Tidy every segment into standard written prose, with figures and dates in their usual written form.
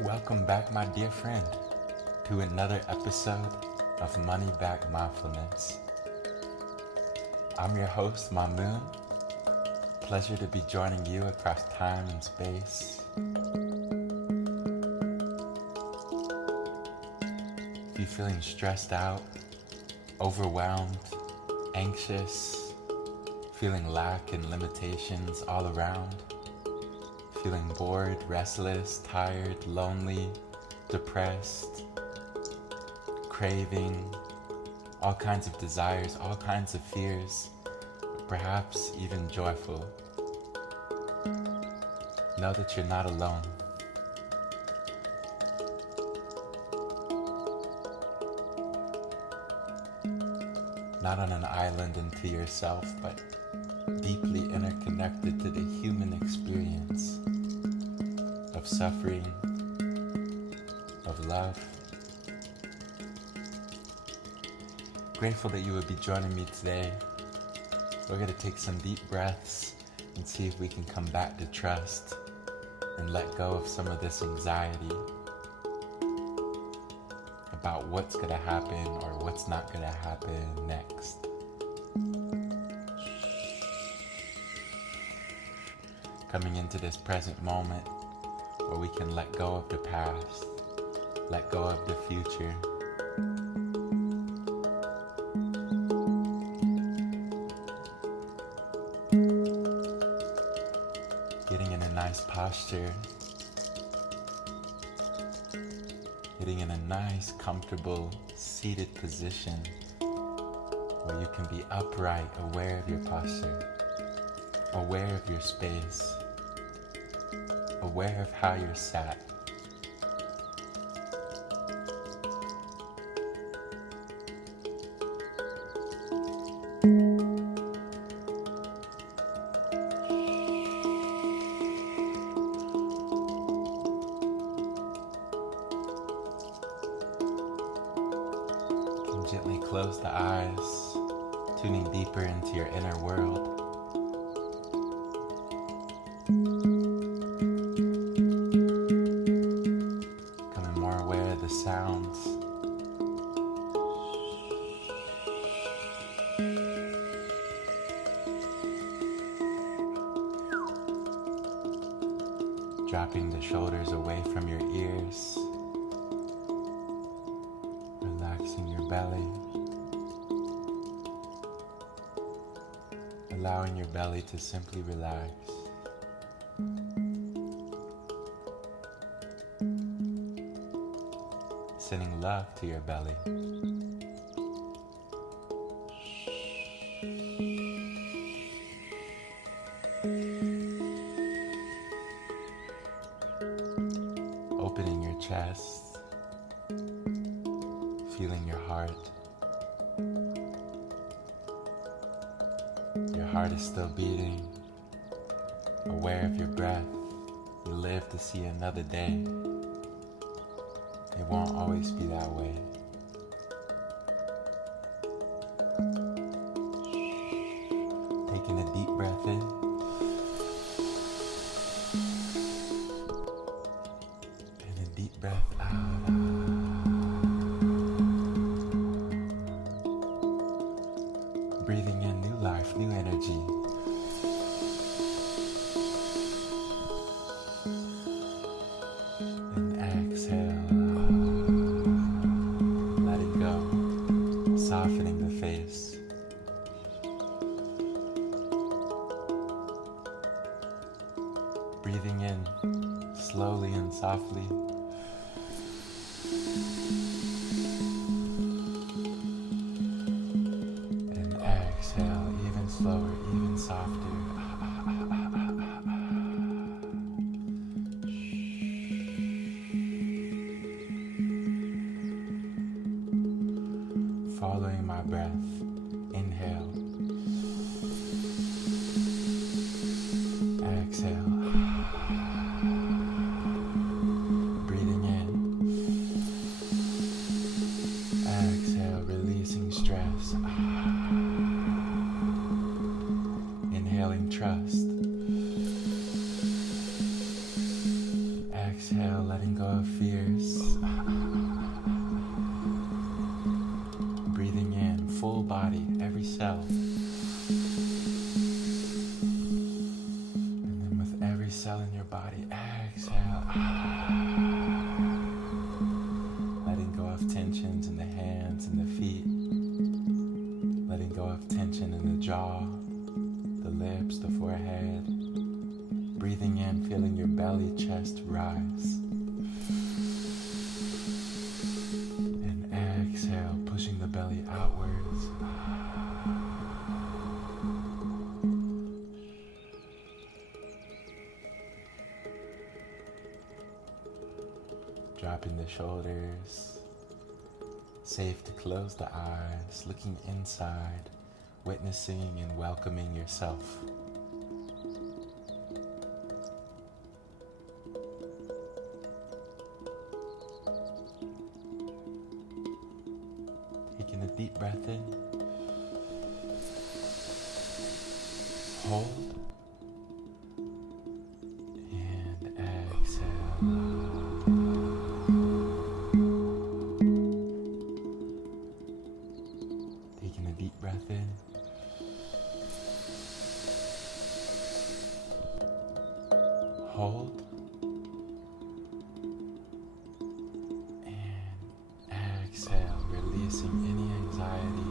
Welcome back, my dear friend, to another episode of Money Back Mindfulness. I'm your host, Mamoon. Pleasure to be joining you across time and space. If you're feeling stressed out, overwhelmed, anxious, feeling lack and limitations all around, feeling bored, restless, tired, lonely, depressed, craving, all kinds of desires, all kinds of fears, perhaps even joyful. Know that you're not alone. Not on an island unto yourself, but deeply interconnected to the human experience of suffering, of love. Grateful that you would be joining me today. We're going to take some deep breaths and see if we can come back to trust and let go of some of this anxiety about what's going to happen or what's not going to happen next. Coming into this present moment where we can let go of the past, let go of the future. Getting in a nice posture, getting in a nice, comfortable, seated position where you can be upright, aware of your posture, aware of your space, aware of how you're sat. You can gently close the eyes, tuning deeper into your inner world. Sounds. Dropping the shoulders away from your ears. Relaxing your belly. Allowing your belly to simply relax. Sending love to your belly. Opening your chest, feeling your heart. Your heart is still beating, aware of your breath. You live to see another day. It won't always be that way. Taking a deep breath in Breathing in slowly and softly. And exhale even slower, even softer. Following my breath, inhale, exhale, breathing in, exhale, releasing stress, inhaling trust, exhale, letting go of fears. Breathing in, full body, every cell. And then with every cell in your body, exhale. Letting go of tensions in the hands and the feet. Letting go of tension in the jaw, the lips, the forehead. Breathing in, feeling your belly, chest rise. Exhale, pushing the belly outwards. Dropping the shoulders. Safe to close the eyes, looking inside, witnessing and welcoming yourself. Taking a deep breath in, hold, and exhale. Taking a deep breath in, hold, exhale, releasing any anxiety,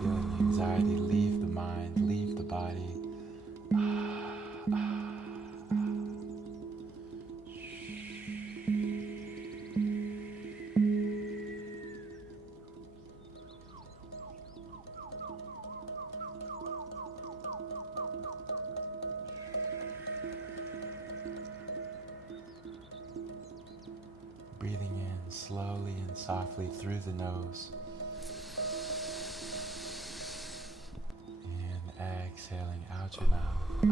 feeling anxiety leave the mind, leave the body. Breathing in slowly and softly through the nose. And exhaling out your mouth.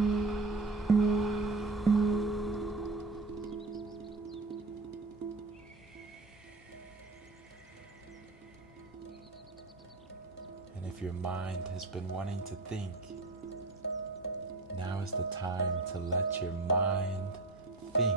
And if your mind has been wanting to think, now is the time to let your mind think.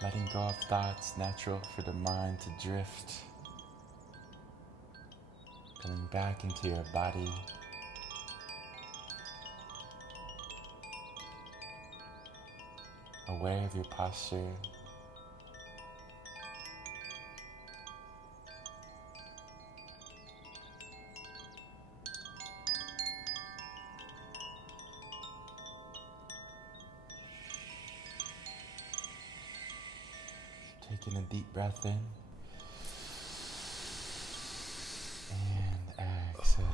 Letting go of thoughts natural for the mind to drift. Coming back into your body. Aware of your posture. Taking a deep breath in and exhale.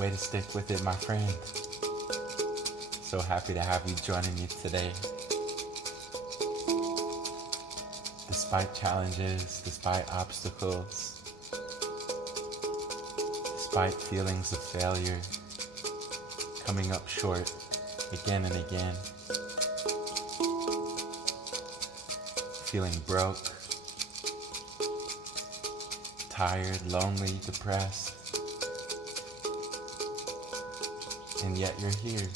Way to stick with it, my friend. So happy to have you joining me today. Despite challenges, despite obstacles, despite feelings of failure, coming up short again and again, feeling broke, tired, lonely, depressed. And yet you're here,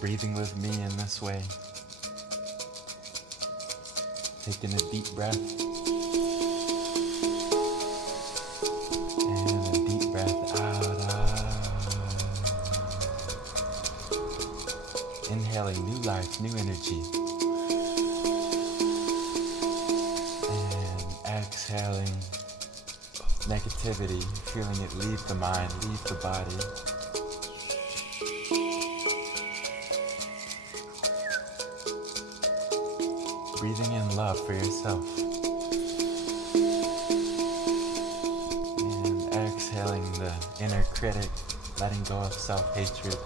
breathing with me in this way, taking a deep breath, and a deep breath out. Inhaling new life, new energy, and exhaling negativity, feeling it leave the mind, leave the body. Breathing in love for yourself. And exhaling the inner critic, letting go of self-hatred.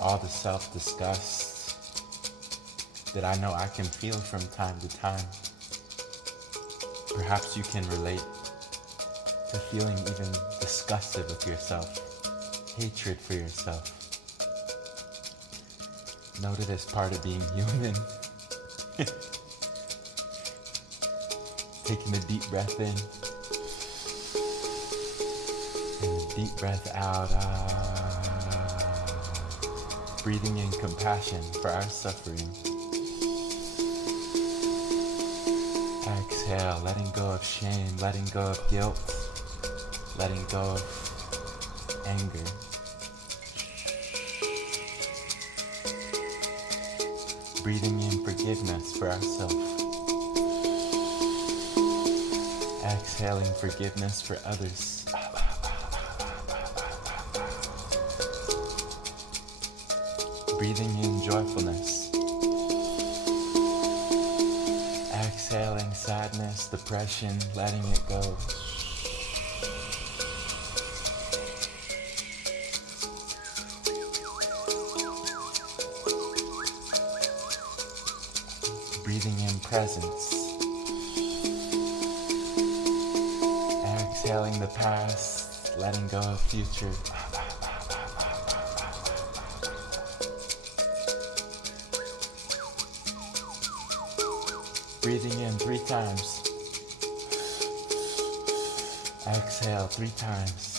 All the self-disgust that I know I can feel from time to time. Perhaps you can relate to feeling even disgusted with yourself, hatred for yourself. Note it as part of being human. Taking a deep breath in and a deep breath out. Breathing in compassion for our suffering. Exhale, letting go of shame, letting go of guilt, letting go of anger. Breathing in forgiveness for ourselves. Exhaling forgiveness for others. Breathing in joyfulness. Exhaling sadness, depression, letting it go. Breathing in presence. Exhaling the past, letting go of future. Breathing in 3 times. Exhale 3 times.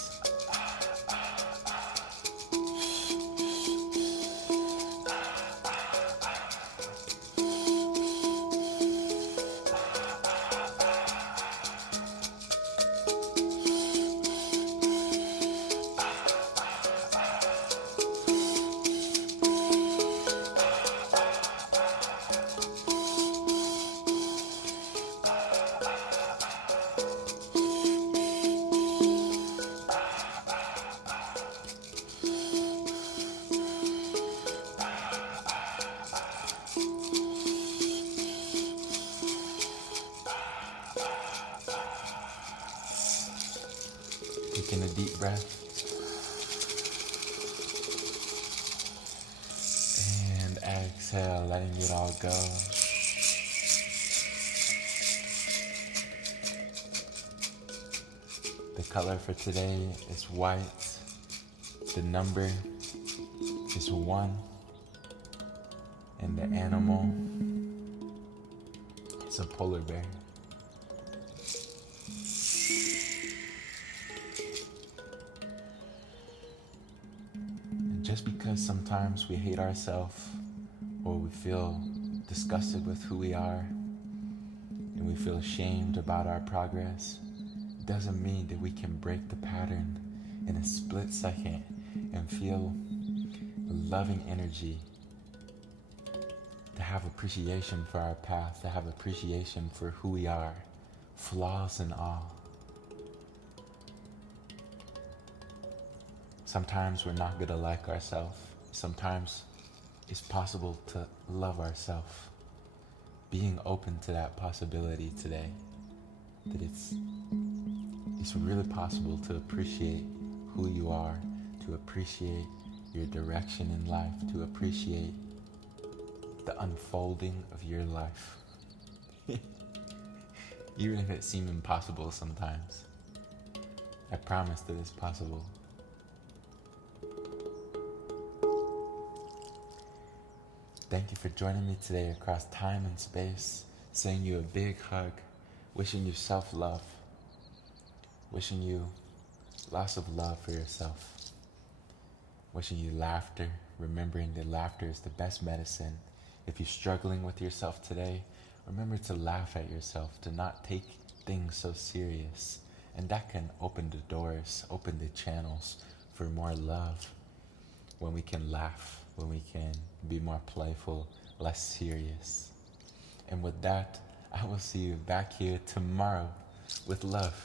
Taking a deep breath. exhale, letting it all go. The color for today is white. The number is 1. And the animal is a polar bear. And just because sometimes we hate ourselves or we feel disgusted with who we are and we feel ashamed about our progress, doesn't mean that we can break the pattern in a split second and feel the loving energy, to have appreciation for our path, to have appreciation for who we are, flaws and all. Sometimes we're not gonna like ourselves. Sometimes it's possible to love ourselves. Being open to that possibility today, that it's really possible to appreciate who you are, to appreciate your direction in life, to appreciate the unfolding of your life. Even if it seems impossible sometimes, I promise that it's possible. Thank you for joining me today across time and space, sending you a big hug, wishing you self-love, wishing you lots of love for yourself, wishing you laughter, remembering that laughter is the best medicine. If you're struggling with yourself today, remember to laugh at yourself, to not take things so serious. And that can open the doors, open the channels for more love. When we can laugh, when we can be more playful, less serious. And with that, I will see you back here tomorrow with love.